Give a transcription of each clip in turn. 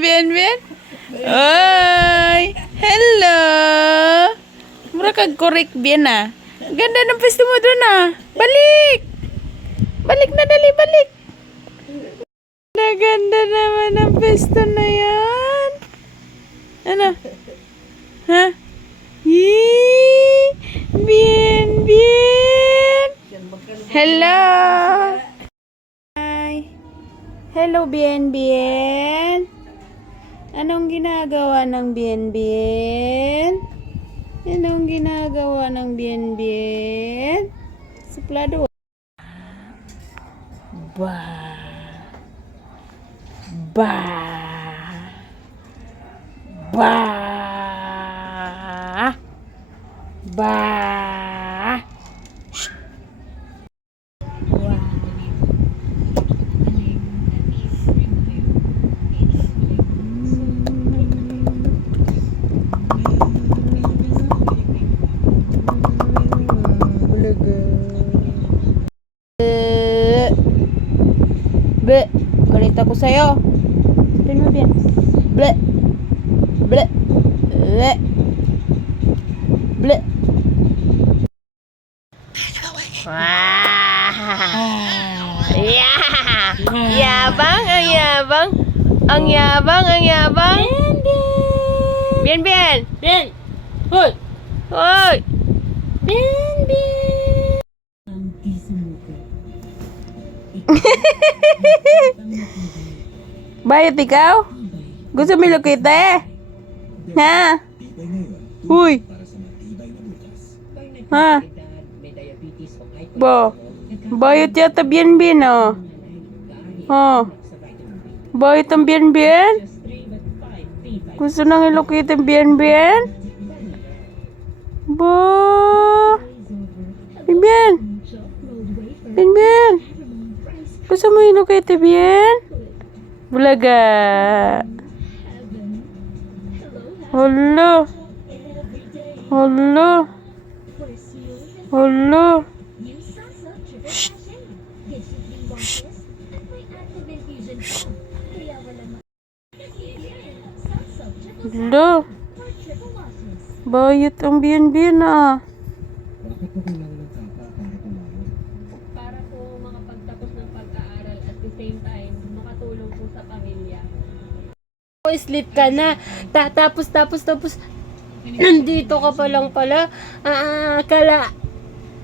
Bien, bien. Ay, hello. Mura kag korek bien ah. Ganda ng pwesto mo doon ah. Balik. Balik na dali, balik. Naganda naman ang pwesto na yan. Ano? Ha? Yee! Bien, bien. Hello. Hi. Hello, Bien Bien. Anong ginagawa ng Bien Bien? Anong ginagawa ng Bien Bien? Suplado. Ba. Ba. Ba. Ba. Shh. Wow. Bulaga. Ble. Galit ako sa'yo. Tingnan mo bien. Ble. Ble. Ble. Ble. Yeah! Yabang, ang yabang. Ang yabang, ang yabang. Bien, bien. Bien. Hoy. Hoy. Bayot ikaw? Gusto mo ilokite? Ha? Uy. Ha? Bo. Bayot yata bien bien oh. Oh. Bayot ang bien bien? Gusto nang ilokite bien bien? Bo. Bien bien. Bien bien. Gusto mo ilokite bien? Bulaga. Hala. Hala. Hala. Shh. Shh. Shh. Bayot ang bien-bien ah. Sleep ka na. Ta tapos, tapos, tapos, nandito ka pa lang pala. Ah, kala,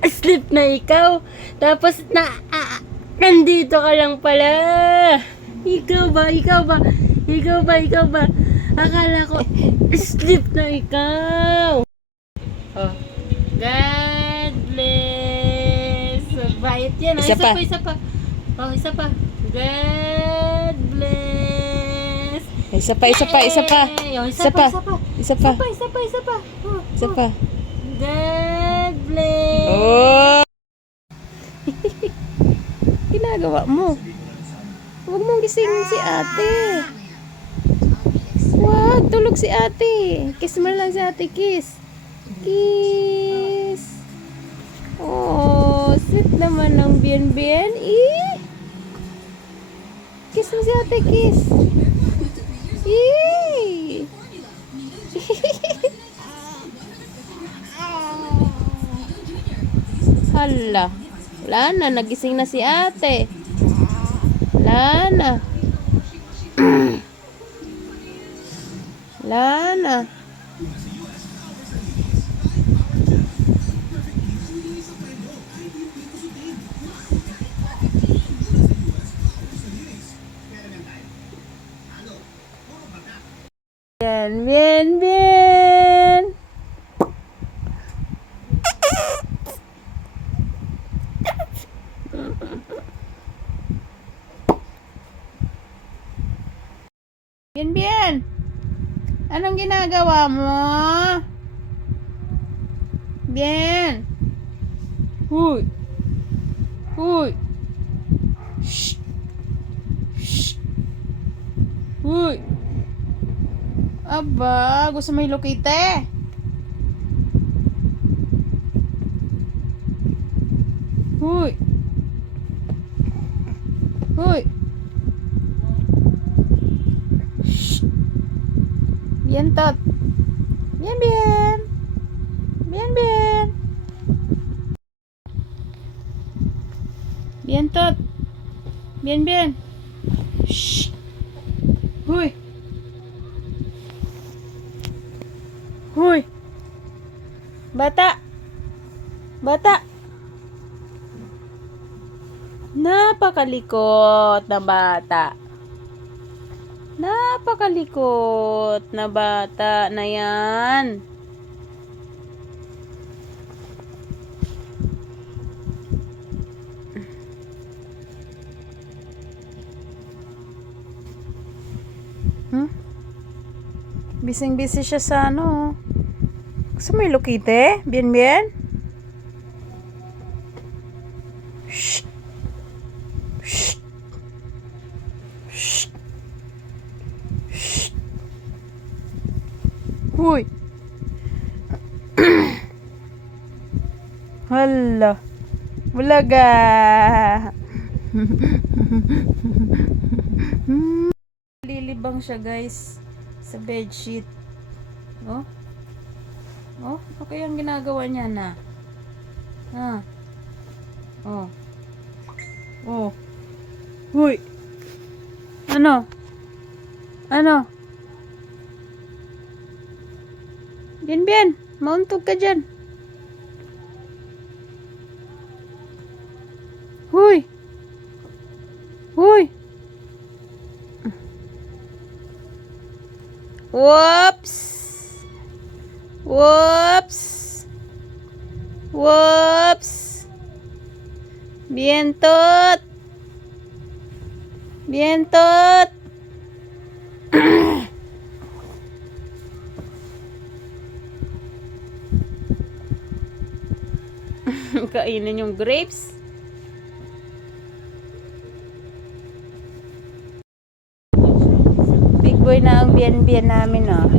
sleep na ikaw. Tapos, na, ah, nandito ka lang pala. Ikaw ba, ikaw ba, ikaw ba, ikaw ba? Akala ko, sleep na ikaw. Oh. God bless. Bayot yan. ah. Isa Isa, pa. pa, isa pa. Oh, isa pa. God bless. Isa pa, isa pa, isa pa. Yay! Oh, Isa pa. isa pa. Isa pa. Isa pa, isa pa, isa pa. Oh, Isa oh. God bless. Oh! Ginagawa mo. Huwag mong gising si ate. Wag, tulog si ate. Kiss mo lang si ate, kiss. Kiss. Oh, sweet naman ng bien-bien. Eh. Kiss mo si ate, kiss. Eh. Hala. Wala na, nagising na si ate. Wala na. Bien, bien, bien. Bien, bien. Anong ginagawa mo? Bien. Huy. Huy. Shh. Shh. Huy. Aba, gusto mo ilokite? Huy. Huy. Shh. Bien tot. Bien bien. Bien bien. Bien tot. Bien bien. Shh. Huy. Huy. Bata. Bata. Napakalikot na bata. Napakalikot na bata na yan. Hmm? Bising-busy siya sa ano. Mo yung lukite? Bien, bien? Shh. Shh. Shh. Shh. Huy. Hala. Bulaga. Lilibang siya guys sa bedsheet. Oh. Oh, ano kayang ginagawa niya na? Ha? Oh. Oh. Huy. Ano? Ano? Bien, bien. Mauntog ka dyan. Huy. Huy. Whoops. Whoops. Whoops. Vientot. Vientot. Kainin yung grapes. Big boy na ang bien-bien namin, oh.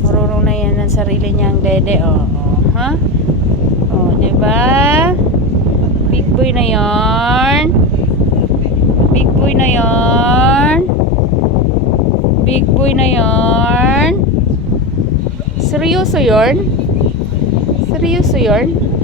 Marunong na yan ng sarili niyang dede, oh. oh. Ha? Oh, di ba? Big boy na yarn. Big boy na yarn. Big boy na yarn. Seryoso yarn? Seryoso yarn?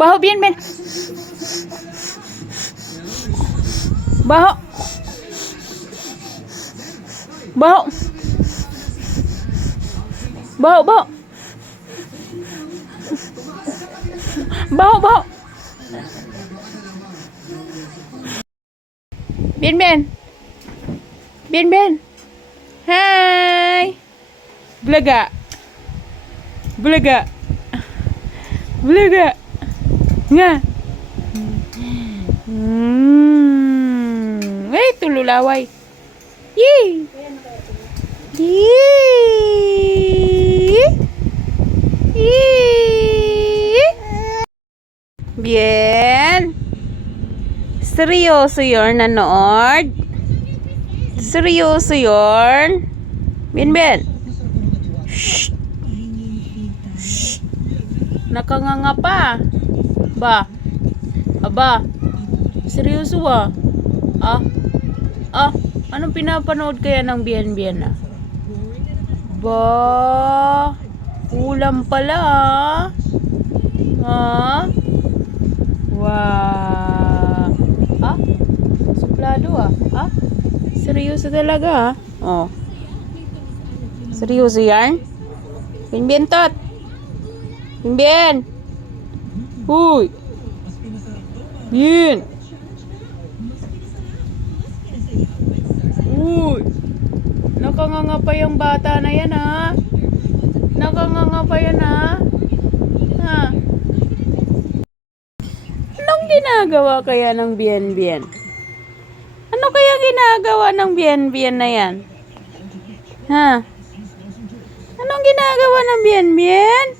Baho bien, ven. Bajo. Bajo. Bajo, bajo. Bajo, bajo. Bien, bien. Bien, bien. Hai. Belaga. Belaga. Belaga. Nga. Hmm. Eh, tululaway. Yee. Yee. Yee. Bien. Seryoso yun, nanood? Seryoso yun? Bien, bien. Shh. Shh. Nakanganga pa. Ba? Aba? Seryoso ah? Ah? Ah? Anong pinapanood kaya ng bien-bien ah? Ba? Ulam pala ah? Ha? Wow. Ah? Suplado ah. Ah? Seryoso talaga ah. Oh. Seryoso yan? Binbin tot. Binbin. Uy. Bin. Uy. Nakanganga pa yung bata na yan ha. Nakanganga pa yan ha. Ha. Anong ginagawa kaya ng bien-bien? Ano kaya ginagawa ng bien-bien na yan? Ha? Ano Anong ginagawa ng Bien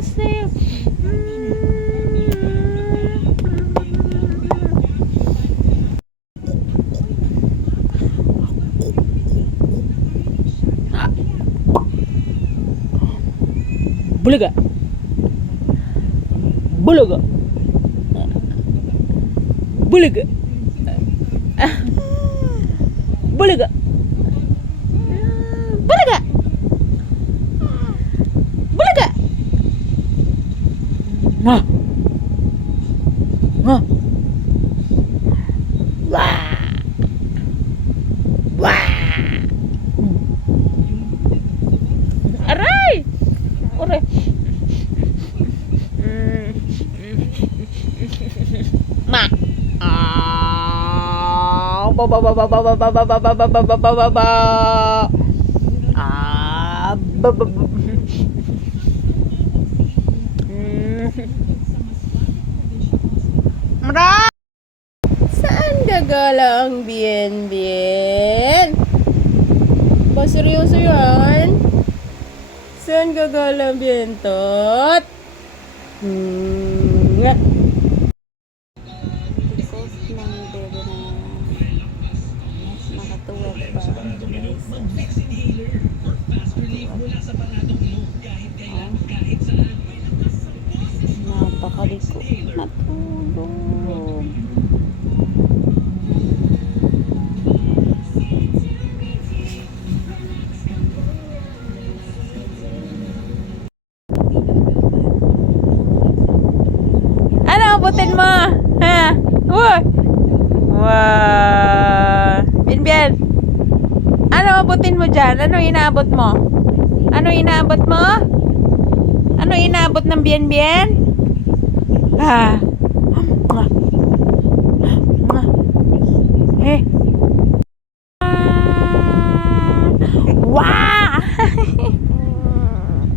Joseph. Bulaga. Bulaga. Bulaga. Bulaga. Bulaga. Wah. Wah. Wah. Wah. Aray! Aray. Ma. Ah. Ba ba ba ba ba ba ba ba ba ba ba ba ba ba. Ah. Ba ba ba. Saan gagala ang bien bien? Ba seryoso yan? Saan gagala ang bientot? Hmm. Ikot ng bebe na nakatuwag pa. Napakaliko. Natulog. Uy! Wow! Bien. Ano abutin mo dyan? Ano inaabot mo? Ano inaabot mo? Ano inaabot ng bien, bien? Ah. Mwah. Eh. Ah. Wah!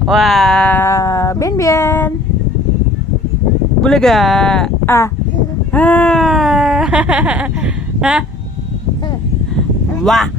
Wah! Bien, bien. Bulaga. Ah. વાહ.